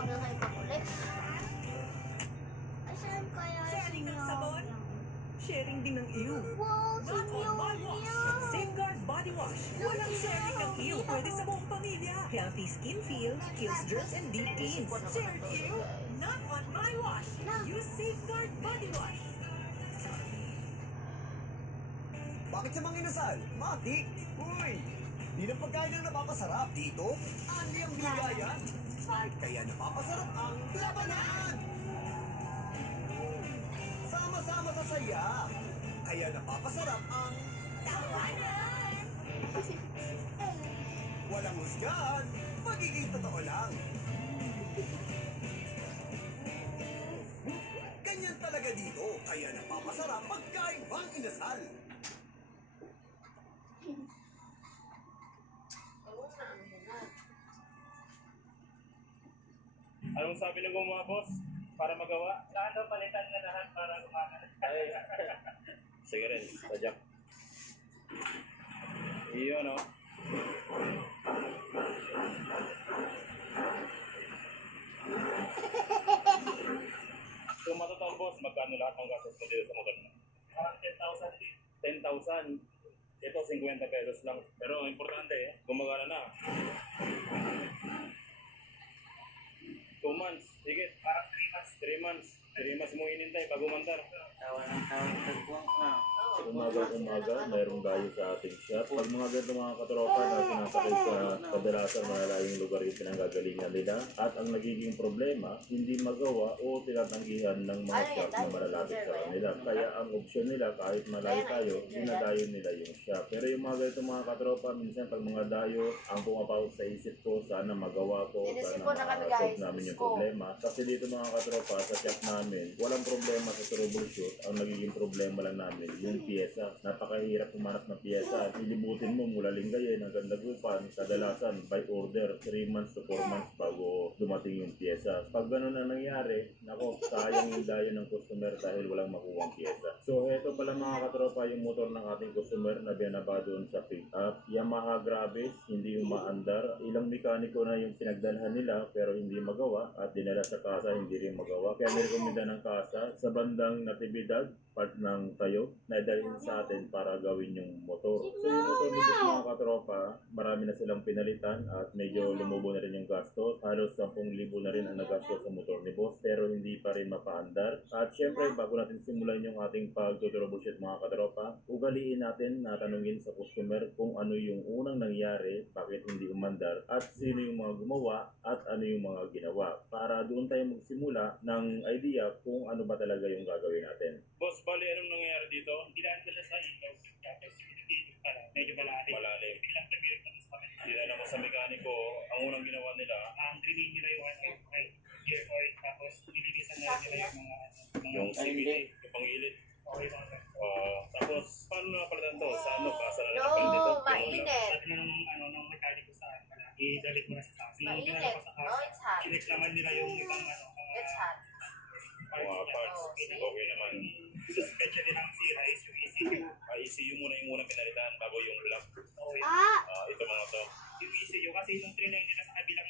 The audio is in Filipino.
tawag kayo pakulit. Asan kaya Sharing ng sabon, sharing din ng iyo. Wow, Not all body wash. Safeguard Body Wash. Walang sharing ng iyo. Pwede sa buong pamilya. Healthy skin feel, kills germs and deep cleans. Shared iyo. Not on Body Wash. Use Safeguard Body Wash. Bakit sa mga inasal? Matik! Uy! Di na pagkain ang napapasarap dito. Andi ang bigayan. Ay, kaya napapasarap ang labanan! Sama-sama sa saya. Kaya napapasarap ang tawanan! Walang husgahan. Magiging totoo lang. Ganyan talaga dito. Kaya napapasarap pagkain bang inasal. Anong sabi ng mga boss? Para magawa? Lahat daw palitan na lahat para gumana. Ay, sige rin, sadyak. Iyon, no? So, matotoo boss, magkano lahat ng gastos mo dito sa motor mo? Parang 10,000 din. 10,000. Ito, 50 pesos lang. Pero importante, gumagana na. 2 months. Sige, Parang 3 months. 3 months. 3 months mo inintay bago mandar. Tawa ng tagpuan na. Umaga, mayroong dayo sa ating shop. Pag mga ganito mga katropa na sinasakay sa kadalasan malalayong lugar yung pinanggagalingan nila at ang nagiging problema, hindi magawa o tinatanggihan ng mga shop na malalapit sa kanila. Kaya ang opsyon nila kahit malayo tayo, dinadayo nila yung shop. Pero yung mga ganito mga katropa, minsan pag mga dayo, ang pumapawag sa isip ko, sana magawa ko, sana ma-solve namin yung problema. Kasi dito mga katropa, sa shop namin, walang problema sa troubleshoot. Ang nagiging problema lang namin, yung pyesa. Napakahirap humanap ng pyesa. Ilibutin mo mula Lingayen hanggang Dagupan, kadalasan by order, 3 months to 4 months bago dumating yung pyesa. Pag ganun na nangyari, nako, sayang yung dayo ng customer dahil walang makuwang pyesa. So, eto pala mga katropa yung motor ng ating customer na binaba doon sa pick-up. Yamaha Gravis, hindi umaandar. Ilang mekaniko na yung pinagdalhan nila pero hindi magawa at dinala sa kasa, hindi rin magawa. Kaya nirekomenda ng kasa sa bandang Natividad, part ng tayo, na idalhin sa atin para gawin yung motor. So yung motor nito mga katropa, marami na silang pinalitan at medyo lumubo na rin yung gastos. Halos 10,000 na rin ang nagastos sa motor ni boss pero hindi pa rin mapaandar. At syempre bago natin simulan yung ating pag-troubleshoot mga katropa, ugaliin natin na tanungin sa customer kung ano yung unang nangyari, bakit hindi umandar, at sino yung mga gumawa at ano yung mga ginawa. Para doon tayo magsimula ng idea kung ano ba talaga yung gagawin natin. Boss, bali, anong nangyayari dito? Dilaan ko siya sa ilaw. Tapos dito pala, medyo malalim. Malalim. Bilang nabili ko sa kanya. Dinala ko sa mekaniko, ang unang ginawa nila, Drinin nila yung gear oil. Tapos nililisan na nila yung mga yung CVT, yung pangilid. okay mga Tapos, paano napalitan to? Sa ano ba? Sa No, napalitan dito? mainit. sabi na nung mekaniko sa akin pala, idalik mo na sa taxi. Yung Mainit. ginala ko sa No, kasa, it's hot. kinik naman nila yung ibang It's hot. Mga parts. Oh, see? Okay naman. Suspension nilang sira is yung ECU. ECU muna yung unang pinalitan bago yung block. So, Ah! Ito mga to. yung ECU kasi nung trinay nila sa kabilang